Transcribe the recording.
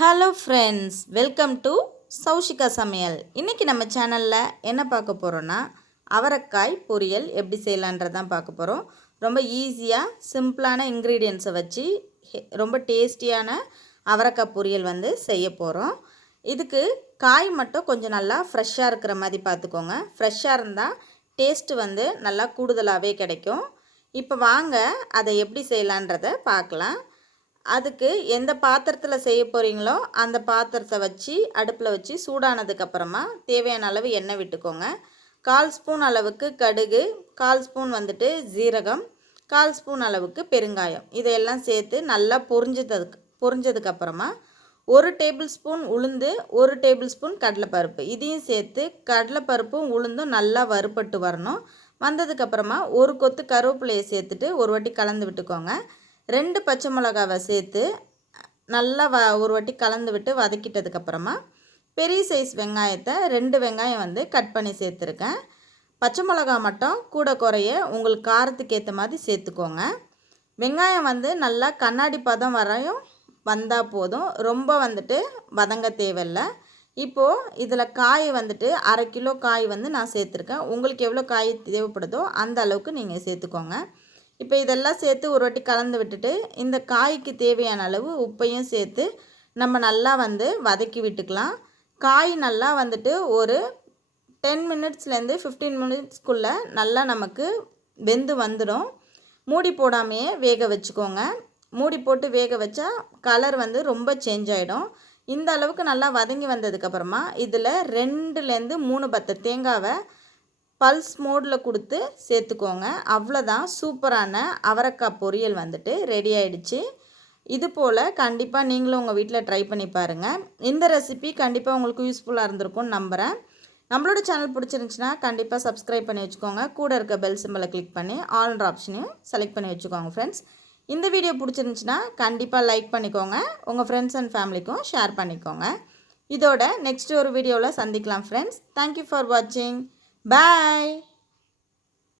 Hello friends, welcome to Saushika சமையல். இன்றைக்கி நம்ம சேனலில் என்ன பார்க்க போகிறோன்னா, அவரைக்காய் பொரியல் எப்படி செய்யலான்றதான் பார்க்க போகிறோம். ரொம்ப ஈஸியாக சிம்பிளான இன்க்ரீடியன்ஸை வச்சு ரொம்ப டேஸ்டியான அவரைக்காய் பொரியல் செய்ய போகிறோம். இதுக்கு காய் மட்டும் கொஞ்சம் நல்லா ஃப்ரெஷ்ஷாக இருக்கிற மாதிரி பார்த்துக்கோங்க. ஃப்ரெஷ்ஷாக இருந்தால் டேஸ்ட்டு நல்லா கூடுதலாகவே கிடைக்கும். இப்போ வாங்க அதை எப்படி செய்யலான்றதை பார்க்கலாம். அதுக்கு எந்த பாத்திரத்தில் செய்ய போகிறீங்களோ அந்த பாத்திரத்தை வச்சு அடுப்பில் வச்சு சூடானதுக்கப்புறமா தேவையான அளவு எண்ணெய் விட்டுக்கோங்க. 1/4 ஸ்பூன் அளவுக்கு கடுகு, 1/4 ஸ்பூன் ஜீரகம், 1/4 ஸ்பூன் அளவுக்கு பெருங்காயம் இதையெல்லாம் சேர்த்து நல்லா பொரிஞ்சதுக்கப்புறமா 1 டேபிள் ஸ்பூன் உளுந்து, 1 டேபிள் ஸ்பூன் கடலைப்பருப்பு இதையும் சேர்த்து கடலைப்பருப்பும் உளுந்தும் நல்லா வறுபட்டு வரணும். வந்ததுக்கப்புறமா 1 கொத்து கருவேப்பிலையை சேர்த்துட்டு ஒரு வாட்டி கலந்து விட்டுக்கோங்க. 2 பச்சை மிளகாவை சேர்த்து நல்லா ஒரு வாட்டி கலந்து விட்டு வதக்கிட்டதுக்கப்புறமா பெரிய சைஸ் வெங்காயத்தை 2 வெங்காயம் கட் பண்ணி சேர்த்துருக்கேன். பச்சை மிளகா மட்டும் கூட குறைய உங்களுக்கு காரத்துக்கு ஏற்ற மாதிரி சேர்த்துக்கோங்க. வெங்காயம் நல்லா கண்ணாடி பதம் வரையும் வந்தால் போதும், ரொம்ப வதங்க தேவையில்லை. இப்போது இதில் காய் 1/2 கிலோ காய் நான் சேர்த்துருக்கேன். உங்களுக்கு எவ்வளோ காய் தேவைப்படுதோ அந்த அளவுக்கு நீங்கள் சேர்த்துக்கோங்க. இப்போ இதெல்லாம் சேர்த்து ஒரு வாட்டி கலந்து விட்டுட்டு இந்த காய்க்கு தேவையான அளவு உப்பையும் சேர்த்து நம்ம நல்லா வதக்கி விட்டுக்கலாம். காய் நல்லா ஒரு 10 மினிட்ஸ்லேருந்து 15 மினிட்ஸ்க்குள்ளே நல்லா நமக்கு வெந்து வந்துடும். மூடி போடாமையே வேக வச்சுக்கோங்க. மூடி போட்டு வேக வச்சா கலர் ரொம்ப சேஞ்ச் ஆகிடும். இந்த அளவுக்கு நல்லா வதங்கி வந்ததுக்கப்புறமா இதில் 2லேருந்து 3 பத்தை தேங்காவை பல்ஸ் மோடில் கொடுத்து சேர்த்துக்கோங்க. அவ்வளோதான், சூப்பரான அவரைக்காய் பொரியல் ரெடி ஆகிடுச்சு. இது போல் கண்டிப்பாக நீங்களும் உங்கள் வீட்டில் ட்ரை பண்ணி பாருங்கள். இந்த ரெசிபி கண்டிப்பாக உங்களுக்கு யூஸ்ஃபுல்லாக இருந்திருக்கும்னு நம்புகிறேன். நம்மளோட சேனல் பிடிச்சிருந்துச்சின்னா கண்டிப்பாக சப்ஸ்கிரைப் பண்ணி வச்சுக்கோங்க. கூட இருக்க பெல் சிம்பலை கிளிக் பண்ணி ஆல்ன்ற ஆப்ஷனையும் செலக்ட் பண்ணி வச்சுக்கோங்க ஃப்ரெண்ட்ஸ். இந்த வீடியோ பிடிச்சிருந்துச்சின்னா கண்டிப்பாக லைக் பண்ணிக்கோங்க. உங்கள் ஃப்ரெண்ட்ஸ் அண்ட் ஃபேமிலிக்கும் ஷேர் பண்ணிக்கோங்க. இதோட நெக்ஸ்ட் ஒரு வீடியோவில் சந்திக்கலாம் ஃப்ரெண்ட்ஸ். தேங்க்யூ ஃபார் வாட்சிங். Bye.